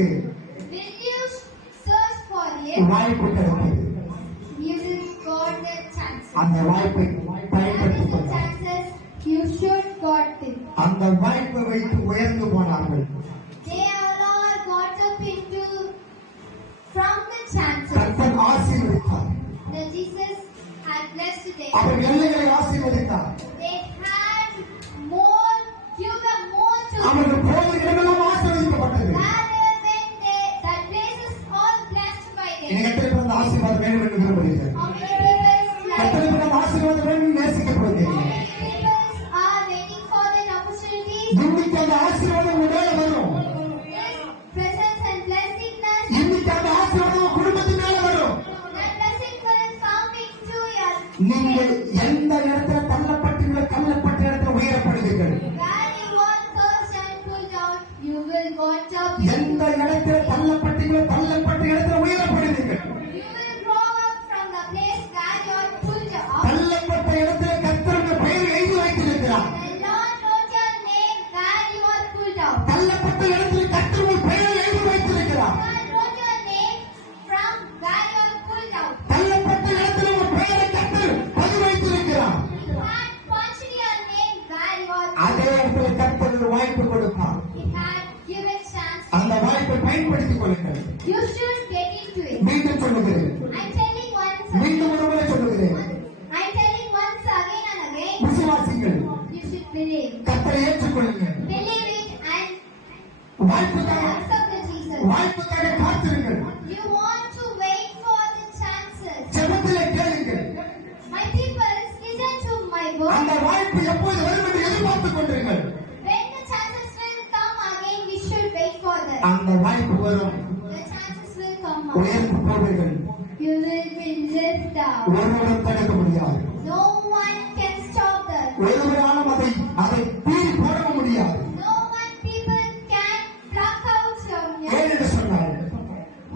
உங்களுக்கு Will you search for it? வாய்ப்பு கிடைக்குது. You will got the chances. அந்த வாய்ப்பை That is பயன்படுத்திக் the கொள்ளுங்கள். chances you should got it. அந்த வாய்ப்பை வைத்து உயர்ந்து போனார்கள். They all got up into from the chances. கர்த்தர் ஆசீர்வதித்தார். That Jesus had blessed them. அவர் எல்லைகளை ஆசீர்வதித்தார். They had more, give them more to அவர்கள் போன இடமெல்லாம் ஆசீர்வதிக்கப்பட்டது. that place is all blessed by them. எனக்கு எத்தனை பேர் அந்த ஆசீர்வாதம் வேண்டும் என்று விரும்புகிறீர்கள்? How many people எத்தனை பேர் அந்த ஆசீர்வாதம் வேண்டும் நேசிக்கப்படுகிறீர்கள்? are waiting for that opportunity? இன்னைக்கு அந்த ஆசீர்வாதம் உங்க மேல வரும். This presence and blessingness, இன்னைக்கு அந்த ஆசீர்வாதம் உங்க குடும்பத்தின் மேல வரும். that blessing will come into your நீங்கள் எந்த இடத்துல தள்ளப்பட்டீங்களோ தள்ளப்பட்ட இடத்துல உயரப்படுவீர்கள். where you are cursed and pulled out, you will got up. எந்த இடத்துல தள்ளப்பட்டீங்களோ தள்ளப்பட்ட இடத்துல உயரப்படுவீர்கள். You will grow up from the place where you are pulled out. தள்ளப்பட்ட இடத்துல கர்த்தர் உங்கள் பெயரை எழுதி வைத்திருக்கிறார். The Lord wrote your name where you are pulled out. தள்ளப்பட்ட இடத்துல கர்த்தர் உங்கள் பெயரை எழுதி வைத்திருக்கிறார். God wrote your name from where you are pulled out. தள்ளப்பட்ட இடத்துல உங்கள் பெயரை கர்த்தர் பதிவு வைத்திருக்கிறார். He had punched your name where you are அதே இடத்துல கர்த்தர் ஒரு வாய்ப்பு கொடுப்பார். He had given chance. அந்த வாய்ப்பை பயன்படுத்திக் கொள்ளுங்கள். You should get into it. மீண்டும் சொல்லுகிறேன். I'm telling once மீண்டும் ஒரு முறை சொல்லுகிறேன். I'm telling once again and again. விசுவாசிங்கள். You should believe. கர்த்தரை ஏற்றுக்கொள்ளுங்கள். Believe it and வாய்ப்புக்காக accept the Jesus. வாய்ப்புக்காக காத்திருங்கள். You want to wait for the chances. ஜெபத்திலே கேளுங்கள். My people, listen to my word. அந்த வாய்ப்பு எப்போது வரும் என்று எதிர்பார்த்துக் கொண்டிருங்கள். When the chances will come again, we should wait for them. அந்த வாய்ப்பு வரும். The chances will come again. உயர்ந்து போவீர்கள். You will be lifted up. ஒருவரும் தடுக்க முடியாது. No one can stop that. ஒருவராலும் அதை பீறி போட முடியாது. No one people can pluck out from you. ஏன் என்று சொன்னார்?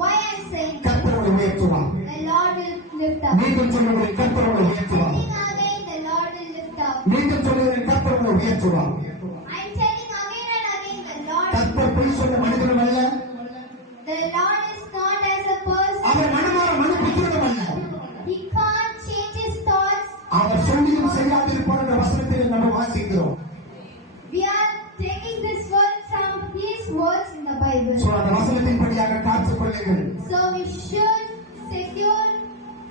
Why I'm saying that? கர்த்தரை உயர்த்துவார். The Lord will lift up. மீண்டும் சொல்லுகிறேன், கர்த்தரை உயர்த்துவார். Telling again, the Lord will lift up. மீண்டும் சொல்லுகிறேன், கர்த்தரை உயர்த்துவார். I'm telling again and again, the Lord. கர்த்தர் பொய் சொல்ல மனிதனும் அல்ல. The Lord is not as a person. அவர் மனமாற மனுபுத்திரனும் அல்ல. He can't change his thoughts. அவர் சொல்லியும் செய்யாதிருப்பார் என்ற வசனத்தில் நம்ம வாசிக்கிறோம். We are taking this word from his words in the Bible. So அந்த வசனத்தின்படியாக காத்துக் கொள்ளுங்கள். So we should secure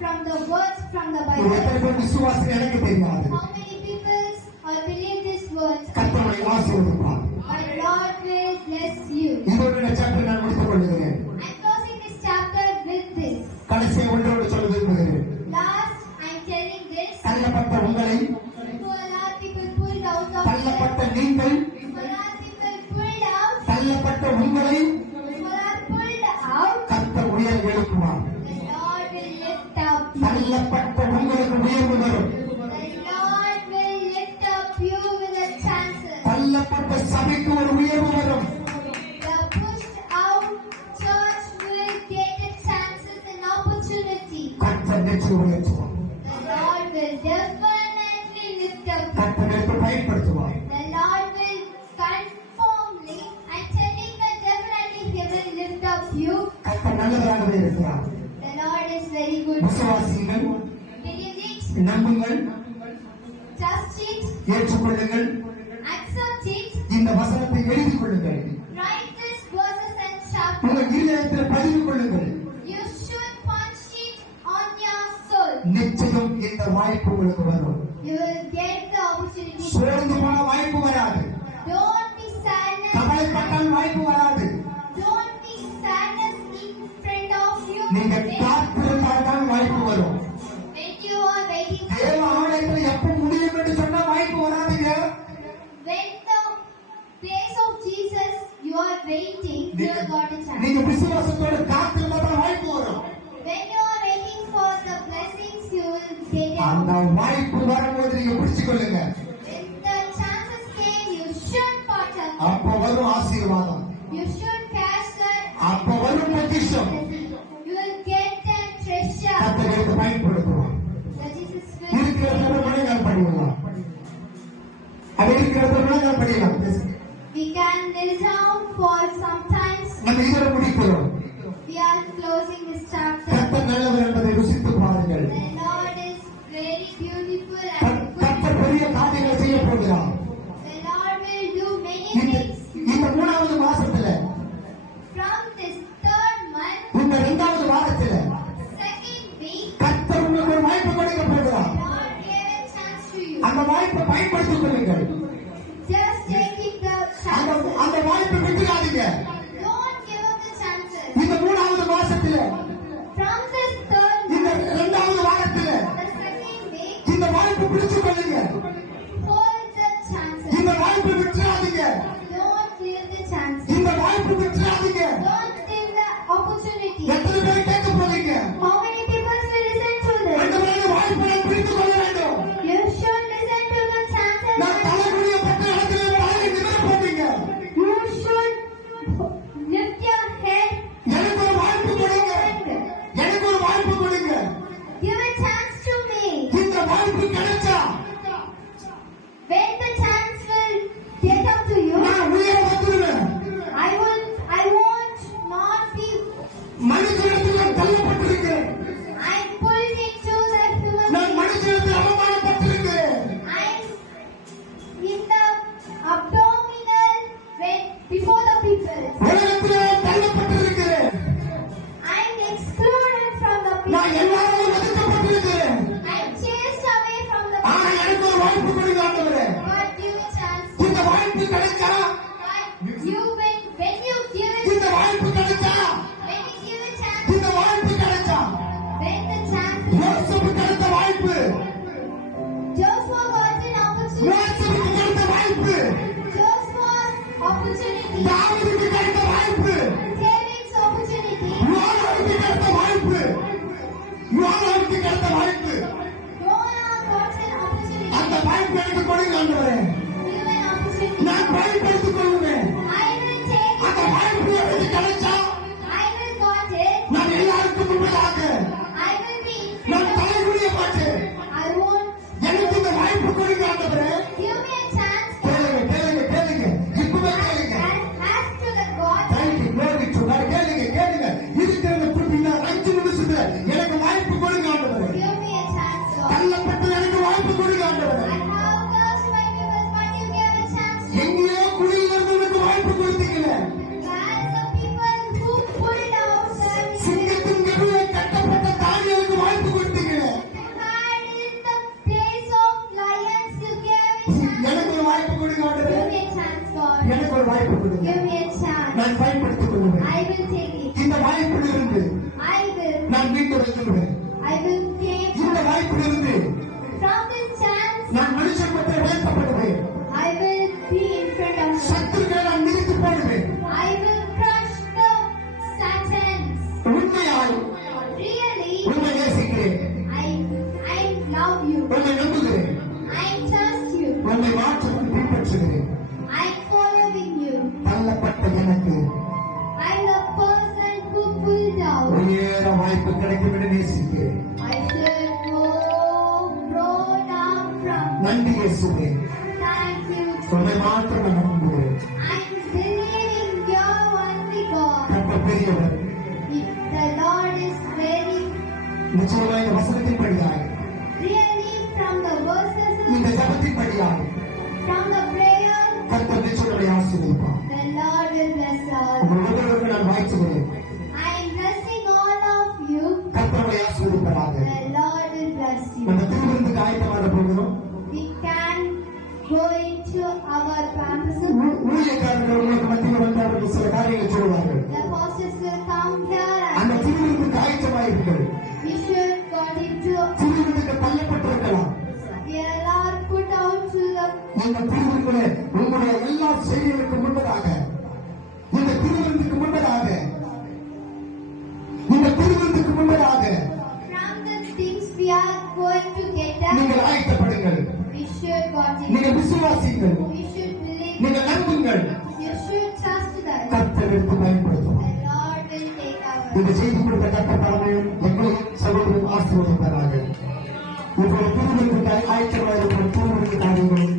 from the words from the எத்தனை Bible. பேர் விசுவாசிகள் எனக்கு தெரியாது. How many people believe this word? கர்த்தரை ஆசீர்வதிப்பார். My Lord will bless you. இதோடு இந்த சாப்டர் நான் முடித்துக் கொள்ளுகிறேன். I'm closing this chapter with this. கடைசியை ஒன்றோடு சொல்ல விரும்புகிறேன். Last, I'm telling this. தள்ளப்பட்ட உங்களை, To a lot of people pulled out of தள்ளப்பட்ட here. நீங்கள், To a lot of people pulled out. தள்ளப்பட்ட உங்களை To a lot pulled out. கர்த்தர் உயர் எழுப்புவார். The Lord will lift up you. தள்ளப்பட்ட உங்களுக்கு உயர்வு வரும். The Lord will lift up you with the chances. தள்ளப்பட்ட சபைக்கு ஒரு உயர்வு வரும். The pushed out church will get the chances and opportunity. கர்த்தர் நிச்சயம் உயர்த்துவார். The Lord will definitely lift up you. கர்த்தர் எடுத்து பயன்படுத்துவார். The Lord will conformly and telling that definitely He will lift up you. கர்த்தர் நல்லவராகவே இருக்கிறார். The Lord is very good. விசுவாசியுங்கள், Believe it, நம்புங்கள், trust it, ஏற்றுக்கொள்ளுங்கள். accept it, இந்த வசனத்தை எழுதிக் கொள்ளுங்கள். write these verses and chapters. உங்கள் இருதயத்தில் பதிவு கொள்ளுங்கள். You should punch it on your soul. நிச்சயம் இந்த வாய்ப்பு உங்களுக்கு வரும். You will get the opportunity. சோர்ந்து போன வாய்ப்பு வராது. Don't be sadness. கவலைப்பட்டால் வாய்ப்பு வராது. Don't be sadness in front of you. நீங்க காத்திருந்தால் தான் வாய்ப்பு வரும். When you are waiting, தேவ ஆலயத்தில் எப்ப முடியும் என்று சொன்னா வாய்ப்பு வராதுங்க. when the place of Jesus you are waiting, you have got a chance. நீங்க விசுவாசத்தோட காத்திருந்தா தான் வாய்ப்பு வரும். When you are waiting for the blessings, you will get அந்த it. வாய்ப்பு வரும்போது நீங்க பிடிச்சு கொள்ளுங்க. When the chances came, you should partake. அப்ப வரும் ஆசீர்வாதம். You should catch that. அப்ப வரும் பொக்கிஷம். You will get that treasure. கர்த்தர் எடுத்து பயன்படுத்துவார். That Jesus இருக்கிற will. மழைகள் படிக்கலாம். அது இருக்கிற மழைகள் படிக்கலாம். We can kneel down for some times. நம்ம இதோட முடிக்கிறோம். We are closing this chapter. கர்த்தர் நல்லவர் என்பதை ருசித்து பாருங்கள். The Lord is very beautiful and good. கர்த்தர் பெரிய காரியங்களை செய்ய போகிறார். The Lord will do many இந்த things. இந்த 3வது மாசத்துல From this 3rd month, இந்த 2வது வாரத்துல 2nd week, கர்த்தர் உங்களுக்கு ஒரு வாய்ப்பு கொடுக்க போகிறார். the Lord gave a chance to you. அந்த வாய்ப்பை பயன்படுத்திக் கொள்ளுங்கள். Just taking the அந்த chances. அந்த வாய்ப்பை விட்டுடாதீங்க. Don't give up the chances. இந்த 3வது மாசத்துல From this 3rd இந்த month, 2வது வாரத்துல the 2nd week, இந்த வாய்ப்பை பிடிச்சுக் கொள்ளுங்க. hold the chances. இந்த வாய்ப்பை விட்டுறாதீங்க. Don't leave the chances. இந்த வாய்ப்பை விட்டுறாதீங்க. Don't leave the opportunity. எத்தனை பேர் கேட்க போறீங்க? How many people will listen to this? அந்த மாதிரி வாய்ப்பை நான் பிடித்துக் கொள்ள வேண்டும். You should listen to the chances. நான் தலைமுடிய பட்ட இடத்துல வாயை நிமிர போட்டீங்க. You should lift your head. எனக்கு ஒரு வாய்ப்பு கொடுங்க. எனக்கு ஒரு வாய்ப்பு கொடுங்க. Give a chance to me. இந்த வாய்ப்பு கிடைச்சா When the chance will get up to you, நான் உயிரை வந்துடுவேன். I won't not be. மனுஷனிடத்தில் நான் தள்ளப்பட்டிருக்கிறேன். I'm pulled into the human நான் being. மனுஷனிடத்தில் அவமானப்பட்டிருக்கிறேன். I'm in the abdominal before the people. உலகத்திலே தள்ளப்பட்டிருக்கிறேன். I'm excluded from the நான் people. எல்லாரும் ஒதுக்கப்பட்டிருக்கிறேன். I'm chased away from the ஆனா people. எனக்கு ஒரு வாய்ப்பு கொடுங்க ஆண்டவரே. God give a chance. இந்த வாய்ப்பு கிடைச்சா God, when you give it, இந்த வாய்ப்பு கிடைச்சா when you give a chance, இந்த வாய்ப்பு கிடைச்சா when the chance, யோசேப்பு கிடைத்த வாய்ப்பு, Joshua got an opportunity. மோசேக்கு கிடைத்த வாய்ப்பு, Joshua's opportunity. தாவீதுக்கு கிடைத்த வாய்ப்பு, David's opportunity. யோனாவுக்கு கிடைத்த வாய்ப்பு, யோனாவுக்கு கிடைத்த வாய்ப்பு. Jonah got an opportunity. அந்த வாய்ப்பு எனக்கு கொடுங்க ஆண்டவரே. Give an opportunity. நான் பயன்படுத்திக் கொள்வேன். I will take அந்த it. வாய்ப்பு எனக்கு கிடைச்சா I will got it. நான் எல்லாருக்கும் முன்பதாக I will be. நான் தலைமுடிய மாட்டேன். I won't. எனக்கு இந்த வாய்ப்பு கொடுங்க ஆண்டவரே. Give me a chance. கேளுங்க கேளுங்க கேளுங்க இப்பவே கேளுங்க. Ask to the God. Thank you glory to God. கேளுங்க கேளுங்க இருக்கிறத பின்னா 5 நிமிஷத்துல எனக்கு வாய்ப்பு கொடுங்க ஆண்டவரே. Give me a chance, Lord. தள்ளப்பட்டு எனக்கு வாய்ப்பு கொடுங்க ஆண்டவரே. I have lost my people, but you gave a chance to me. எங்கேயோ குடியில் இருந்தவனுக்கு வாய்ப்பு கொடுத்தீங்களே. There are some people who pulled out and சிங்கத்தின் கருவிலே கட்டப்பட்ட தானியலுக்கு வாய்ப்பு கொடுத்தீங்களே. hide in the place of lions. You gave a chance. எனக்கு ஒரு வாய்ப்பு கொடுங்க ஆண்டவரே. Give me a chance, God. எனக்கு ஒரு வாய்ப்பு கொடுங்க. Give me a chance. நான் பயன்படுத்திக் கொள்வேன். I will take it. இந்த வாய்ப்பிலிருந்து I will. நான் மீண்டு வந்துடுவேன். I will take இந்த வாய்ப்பிலிருந்து from this chance. நான் மனுஷன் மத்திய உயர்த்தப்படுவேன். I will be in front of you. சத்துருக்களை நான் மிதித்து போடுவேன். I will crush the Satans. உண்மையாய் Really, உண்மை நேசிக்கிறேன். I love you. உண்மை நம்புகிறேன். I trust you. உண்மை மாற்றத்தை பின்பற்றுகிறேன். I'm following you. தள்ளப்பட்ட எனக்கு I'm the person who pulled out. உயர வாய்ப்பு கிடைக்கும் என்று நேசிக்கிறேன். I should grow down from. நன்றி இயேசுவே. Thank you. உண்மை மாற்றம் நான் நம்புகிறேன். I'm believing your only God. கர்த்தர் பெரியவர். The Lord is very நிச்சயமாக இந்த வசனத்தின் படியாக really from the verses, இந்த ஜபத்தின் படியாக from the prayer. கர்த்தர் நிச்சயமாக ஆசீர்வதிப்பார். The Lord will bless all. உங்கள் ஒவ்வொருவருக்கும் நான் வாழ்த்துகிறேன். I am blessing all of you. கர்த்தரை ஆசீர்வதிப்பாராக. The Lord will bless you. நம்ம திருவிருந்து ஆயத்தமான போகிறோம். We can go into our baptism. ஊழியக்காரர்கள் உங்களுக்கு மத்தியில் வந்து அவர்கள் சில காரியங்கள் சொல்லுவார்கள். The pastors will come here அந்த and திருவிருந்து ஆயத்தமாயிருங்கள். we should go into. திருவிருந்துக்கு தள்ளப்பட்டிருக்கலாம். We are put out to the. இந்த திருவிருந்திலே உங்களுடைய எல்லா செய்திகளுக்கு முன்பதாக இந்த திருவிருந்துக்கு முன்பதாக இந்த திருவிருந்துக்கு முன்பதாக From the things we are going to get up, நீங்கள் ஆயத்தப்படுங்கள். we should go into. நீங்கள் விசுவாசிங்கள். We should believe. நீங்கள் நம்புங்கள். You should trust that. கர்த்தர் எடுத்து பயன்படுத்தும். The Lord will take our. இந்த செய்தி கொடுத்த கர்த்தர் தலைமையும் எங்களையும் சகோதரரும் ஆசீர்வதிப்பாராக. இப்போது திருவிருந்து ஆயத்தமாக இருக்கிற திருவிருந்து காரியங்களும்